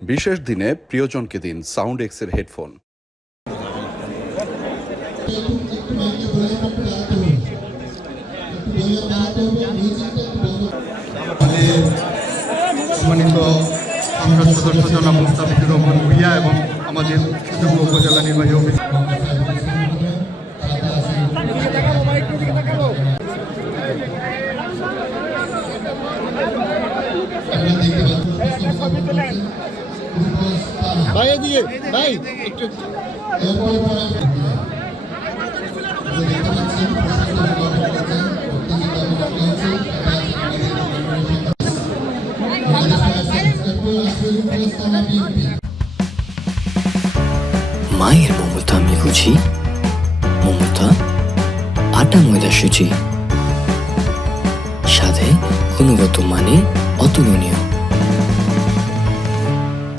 বিশেষ দিনে প্রিয়জনকে দিন সাউন্ড এক্সের হেডফোন। সম্মানিত সংসদ সদস্য জনাব মুস্তাফিজুর রহমান ভূঁইয়া এবং আমাদের সুযোগ্য উপজেলা নির্বাহী অফিসার ভাই এদিকে ভাই একটু মায়ের মমতা আমি বুঝি, মমতা আটা ময়দা সুচি, সাথে গুণগত মানে অতুলনীয়।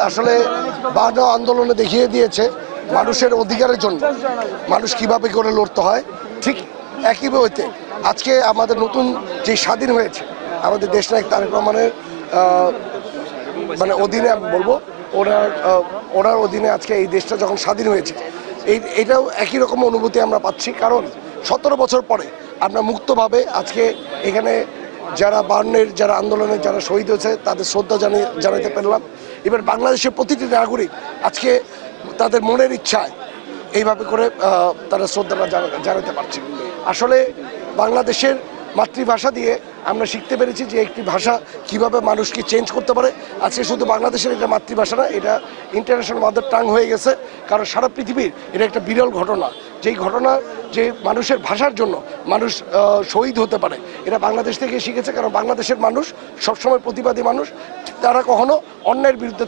আসলে বারো আন্দোলনে দেখিয়ে দিয়েছে মানুষের অধিকারের জন্য মানুষ কিভাবে করে লড়তে হয়। ঠিক একই বইতে আজকে আমাদের নতুন যে স্বাধীন হয়েছে আমাদের দেশনায়ক তারেক রহমানের অধীনে আমি বলবো ওনার অধীনে আজকে এই দেশটা যখন স্বাধীন হয়েছে এটাও একই রকম অনুভূতি আমরা পাচ্ছি। কারণ 17 বছর পরে আমরা মুক্তভাবে আজকে এখানে যারা বায়ান্নের যারা আন্দোলনে যারা শহীদ হয়েছে তাদের শ্রদ্ধা জানাতে পারলাম। এবার বাংলাদেশের প্রতিটি নাগরিক আজকে তাদের মনের ইচ্ছায় এইভাবে করে তারা শ্রদ্ধাটা জানাতে পারছে। আসলে বাংলাদেশের মাতৃভাষা দিয়ে আমরা শিখতে পেরেছি যে একটি ভাষা কিভাবে মানুষকে চেঞ্জ করতে পারে। আজকে শুধু বাংলাদেশের এটা মাতৃভাষা না, এটা ইন্টারন্যাশনাল মাদার টাং হয়ে গেছে। কারণ সারা পৃথিবীর এটা একটা বিরল ঘটনা, যেই ঘটনা যে মানুষের ভাষার জন্য মানুষ শহীদ হতে পারে এটা বাংলাদেশ থেকে শিখেছে। কারণ বাংলাদেশের মানুষ সবসময় প্রতিবাদী মানুষ, তারা কখনো অন্যায়ের বিরুদ্ধে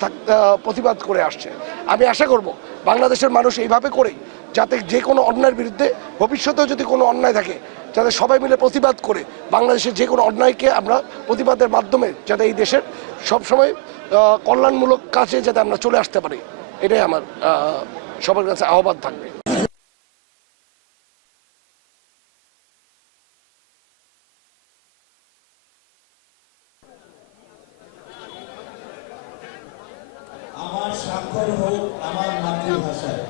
প্রতিবাদ করে আসছে। আমি আশা করব বাংলাদেশের মানুষ এইভাবে করে যাতে যে কোনো অন্যায়ের বিরুদ্ধে ভবিষ্যতেও যদি কোনো অন্যায় থাকে যাতে সবাই মিলে প্রতিবাদ করে বাংলাদেশের যে কোনো অন্যায়কে আমরা প্রতিবাদের মাধ্যমে যাতে এই দেশের সবসময় কল্যাণমূলক কাজে যাতে আমরা চলে আসতে পারি, এটাই আমার সবার কাছে আহ্বান থাকবে। আমার স্বাক্ষর হোক আমার মাতৃভাষায়।